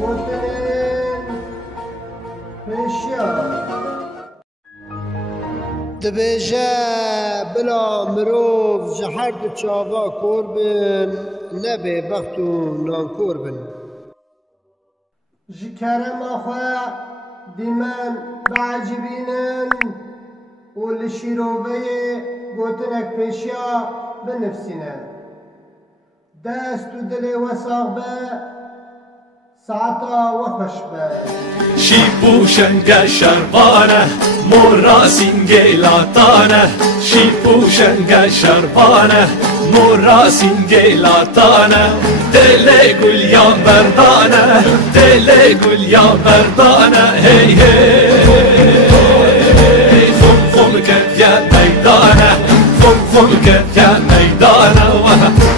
گوتنین پیشیا دبیجه بلا مروف جهر دو چاوا کوربن نبی بختو نان کوربن جکرم آخوا دیمن بعجبینن و لشیروبه گوتنک پیشیا بنفسینه دست و دل وساق به ساعتا و خوش به شیپوشنگ شربانه مورا سینگلاتانه شیپوشنگ شربانه مورا سینگلاتانه دل گلیان بردانه دل گلیان بردانه هی هی خم خم کت یا میدانه خم خم کت یا میدانه